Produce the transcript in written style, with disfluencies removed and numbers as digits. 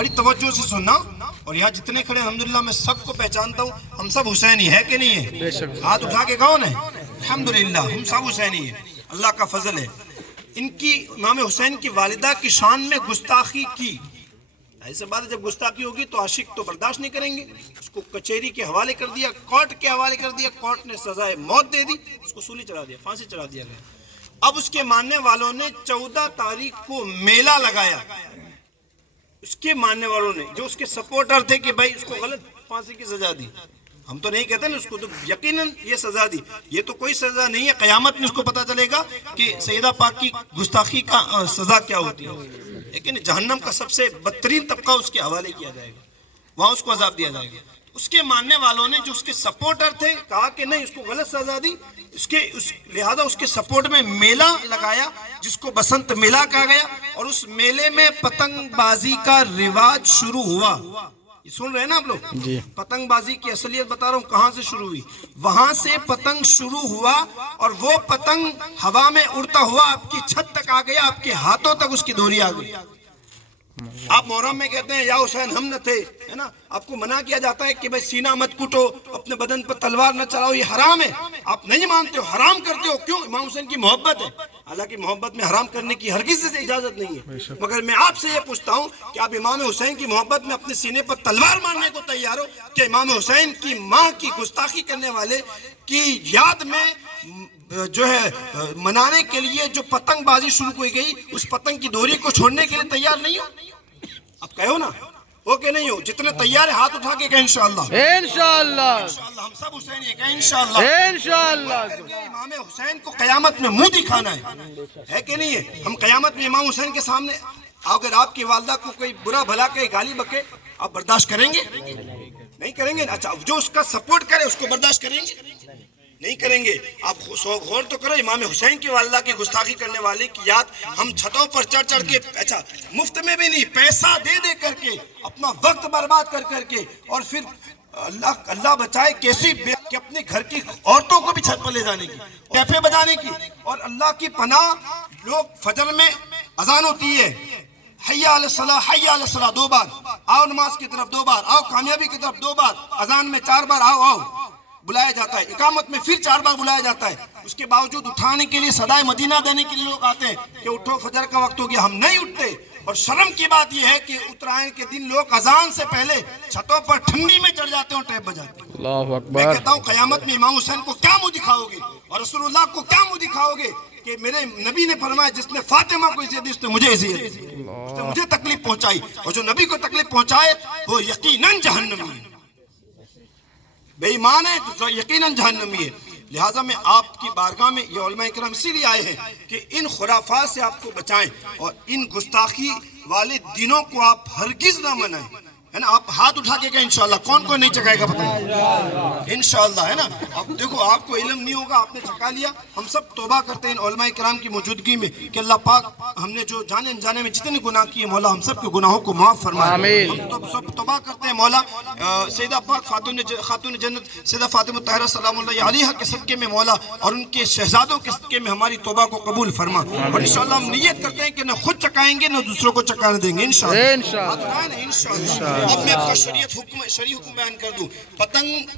بڑی توجہ سے سننا، اور یہاں جتنے کھڑے الحمدللہ میں سب کو پہچانتا ہوں، ہم سب حسینی ہے کہ نہیں ہے؟ ہاتھ اٹھا کے کون ہے؟ الحمدللہ ہم سب حسینی ہیں، اللہ کا فضل ہے۔ ان کی امام حسین کی والدہ کی شان میں گستاخی کی، ایسے بات ہے جب گستاخی ہوگی تو عاشق تو برداشت نہیں کریں گے، اس کو کچہری کے حوالے کر دیا، کورٹ کے حوالے کر دیا، کورٹ نے سزائے موت دے دی، اس کو سولی چڑھا دیا، پھانسی چڑھا دیا گیا۔ اب اس کے ماننے والوں نے 14 تاریخ کو میلہ لگایا، اس کے ماننے والوں نے جو اس کے سپورٹر تھے کہ بھائی اس کو غلط پھانسی کی سزا دی، ہم تو نہیں کہتے نا، اس کو تو یقیناً یہ سزا دی، یہ تو کوئی سزا نہیں ہے، قیامت میں اس کو پتا چلے گا کہ سیدہ پاک کی گستاخی کا سزا کیا ہوتی ہے، لیکن جہنم کا سب سے بدترین طبقہ اس کے حوالے کیا جائے گا، وہاں اس کو عذاب دیا جائے گا۔ اس کے ماننے والوں نے جو اس کے سپورٹر تھے کہا کہ نہیں اس کو غلط سزا دی، لہذا اس کے سپورٹ میں میلہ لگایا جس کو بسنت میلہ کہا گیا، اور اس میلے میں پتنگ بازی کا رواج شروع ہوا۔ یہ سن رہے ہیں نا آپ لوگ؟ پتنگ بازی کی اصلیت بتا رہا ہوں کہاں سے شروع ہوئی، وہاں سے پتنگ شروع ہوا، اور وہ پتنگ ہوا میں اڑتا ہوا آپ کی چھت تک آ گیا، آپ کے ہاتھوں تک اس کی ڈوری آ گئی۔ آپ محرم میں کہتے ہیں یا حسین ہم نہ تھے، ہے نا، آپ کو منع کیا جاتا ہے کہ بھائی سینہ مت کٹو، اپنے بدن پر تلوار نہ چلاؤ، یہ حرام ہے، آپ نہیں مانتے ہو، حرام کرتے ہو، کیوں؟ امام حسین کی محبت ہے، حالانکہ محبت میں حرام کرنے کی ہرگز سے اجازت نہیں ہے، مگر میں آپ سے یہ پوچھتا ہوں کہ آپ امام حسین کی محبت میں اپنے سینے پر تلوار مارنے کو تیار ہو کہ امام حسین کی ماں کی گستاخی کرنے والے کی یاد میں جو ہے منانے کے لیے جو پتنگ بازی شروع ہوئی گئی، اس پتنگ کی ڈوری کو چھوڑنے کے لیے تیار نہیں ہو؟ اب کہو نا ہو کہ نہیں ہو؟ جتنے تیار ہیں ہاتھ اٹھا کے کہ انشاءاللہ انشاءاللہ انشاءاللہ ہم سب حسینی ہیں کہ انشاءاللہ انشاءاللہ امام حسین کو قیامت میں منہ دکھانا ہے کہ نہیں ہے؟ ہم قیامت میں امام حسین کے سامنے اگر آپ کی والدہ کو کوئی برا بھلا کہے، گالی بکے، آپ برداشت کریں گے؟ نہیں کریں گے۔ اچھا جو اس کا سپورٹ کرے اس کو برداشت کریں گے؟ نہیں کریں گے۔ آپ غور تو کرو، امام حسین کی والدہ کی گستاخی کرنے والے کی یاد ہم چھتوں پر چڑھ چڑھ کے، اچھا مفت میں بھی نہیں، پیسہ دے دے کر کے، اپنا وقت برباد کر کر کے، اور پھر اللہ بچائے کیسی کہ اپنے گھر کی عورتوں کو بھی چھت پر لے جانے کی، ٹیپے بجانے کی، اور اللہ کی پناہ لوگ فجر میں اذان ہوتی ہے، حی علی الصلاۃ حی علی الصلاۃ 2 بار، آؤ نماز کی طرف 2 بار، آؤ کامیابی کی طرف 2 بار، اذان میں 4 بار آؤ آؤ بلایا جاتا ہے، اقامت میں پھر 4 بار بلایا جاتا ہے، اس کے باوجود اٹھانے کے لیے صدائے مدینہ دینے کے لیے لوگ آتے ہیں کہ اٹھو فجر کا وقت ہو گیا، ہم نہیں اٹھتے۔ اور شرم کی بات یہ ہے کہ اترائن کے دن لوگ اذان سے پہلے چھتوں پر ٹھنڈی میں چڑھ جاتے ہیں اور ٹیپ بجاتے ہیں۔ اللہ میں اکبر کہتا ہوں قیامت میں امام حسین کو کیا منہ دکھاؤ گے، اور رسول اللہ کو کیا منہ دکھاؤ گے کہ میرے نبی نے فرمایا جس نے فاطمہ کو عزت دی اس نے مجھے عزت دی، اس نے مجھے تکلیف پہنچائی، اور جو نبی کو تکلیف پہنچائے وہ یقیناً جہنمی ہے، بے ایمان ہے تو یقیناً جہنمی ہے۔ لہٰذا میں آپ کی بارگاہ میں یہ علماء کرام اسی لیے آئے ہیں کہ ان خرافات سے آپ کو بچائیں، اور ان گستاخی والے دنوں کو آپ ہرگز نہ منائیں، ہے نا۔ آپ ہاتھ اٹھا کے کہ انشاءاللہ کون کون نہیں چکائے گا پتہ نہیں، انشاءاللہ، ہے نا۔ اب دیکھو آپ کو علم نہیں ہوگا، آپ نے چکا لیا، ہم سب توبہ کرتے ہیں ان علماء کرام کی موجودگی میں کہ اللہ پاک ہم نے جو جانے انجانے میں جتنے گناہ کیے مولا ہم سب کے گناہوں کو معاف فرمائے، آمین۔ ہم سب توبہ کرتے ہیں مولا سیدہ پاک خاتون جنت سیدہ فاطمہ طاہرہ سلام اللہ علیہا کے صدقے میں مولا، اور ان کے شہزادوں کے صدقے میں ہماری توبہ کو قبول فرما، اور انشاءاللہ ہم نیت کرتے ہیں کہ نہ خود چکائیں گے نہ دوسروں کو چکانے دیں گے انشاءاللہ۔ اب میں آپ کا شریعت حکم بیان کر دوں، پتنگ